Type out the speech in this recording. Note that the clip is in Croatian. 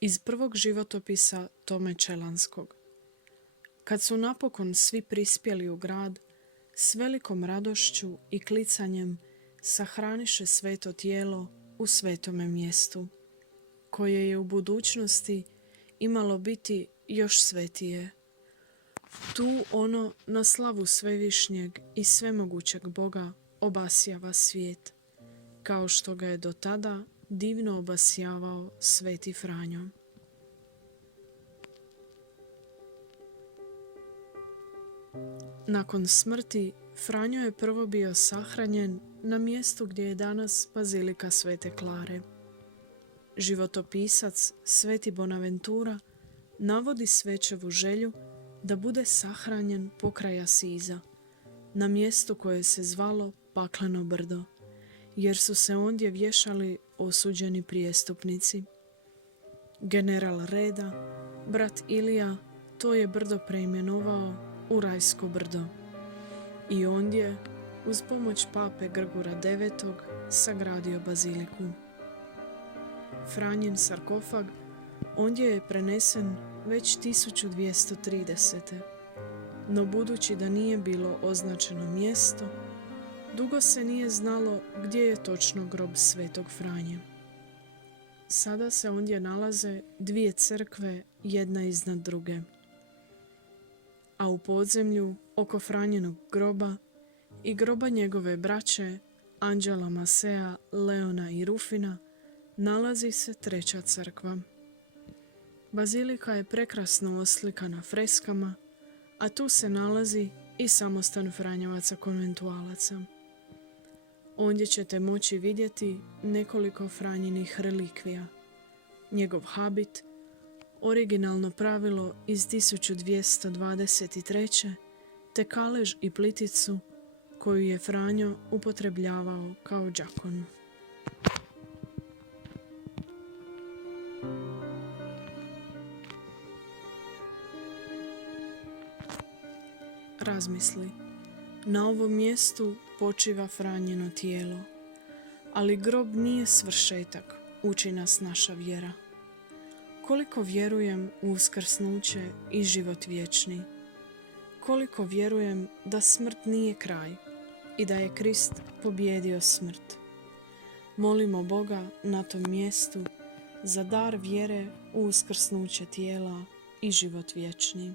Iz prvog životopisa Tome Čelanskog. Kad su napokon svi prispjeli u grad, s velikom radošću i klicanjem sahraniše sveto tijelo u svetome mjestu, koje je u budućnosti imalo biti još svetije. Tu ono na slavu svevišnjeg i svemogućeg Boga obasjava svijet, kao što ga je do tada divno obasjavao sveti Franjo. Nakon smrti, Franjo je prvo bio sahranjen na mjestu gdje je danas Bazilika Svete Klare. Životopisac Sveti Bonaventura navodi Svećevu želju da bude sahranjen pokraj Asiza, na mjestu koje se zvalo Pakleno brdo, jer su se ondje vješali osuđeni prijestupnici. General reda, brat Ilija, to je brdo preimenovao u Rajsko brdo i ondje, uz pomoć pape Grgura IX, sagradio baziliku. Franjin sarkofag ondje je prenesen već 1230. No budući da nije bilo označeno mjesto, dugo se nije znalo gdje je točno grob svetog Franje. Sada se ondje nalaze dvije crkve, jedna iznad druge. A u podzemlju, oko Franjenog groba i groba njegove braće, Anđela Masea, Leona i Rufina, nalazi se treća crkva. Bazilika je prekrasno oslikana freskama, a tu se nalazi i samostan Franjevaca konventualaca. Ondje ćete moći vidjeti nekoliko Franjinih relikvija, njegov habit, originalno pravilo iz 1223. te kalež i pliticu koju je Franjo upotrebljavao kao đakon. Razmisli. Na ovom mjestu počiva Franjino tijelo, ali grob nije svršetak, uči nas naša vjera. Koliko vjerujem u uskrsnuće i život vječni, koliko vjerujem da smrt nije kraj i da je Krist pobijedio smrt. Molimo Boga na tom mjestu za dar vjere u uskrsnuće tijela i život vječni.